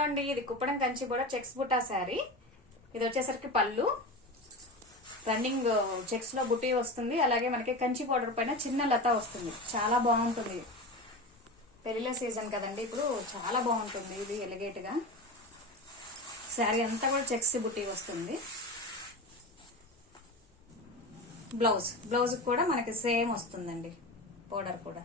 Hello అండి, ఇది Kuppadam Kanchi border checks Butta sari. ఇది వచ్చేసరికి పళ్ళు, రన్నింగ్ చెక్స్ లో బుట్టి వస్తుంది. అలాగే మనకి కంచి బోర్డర్ పైన చిన్న లత వస్తుంది. చాలా బాగుంటుంది. పెళ్లిళ్ళ సీజన్ కదండి, ఇప్పుడు చాలా బాగుంటుంది. ఇది ఎలిగేట్ గా శారీ అంతా కూడా చెక్స్ బుట్టి వస్తుంది. బ్లౌజ్ కూడా మనకి సేమ్ వస్తుందండి, బోర్డర్ కూడా.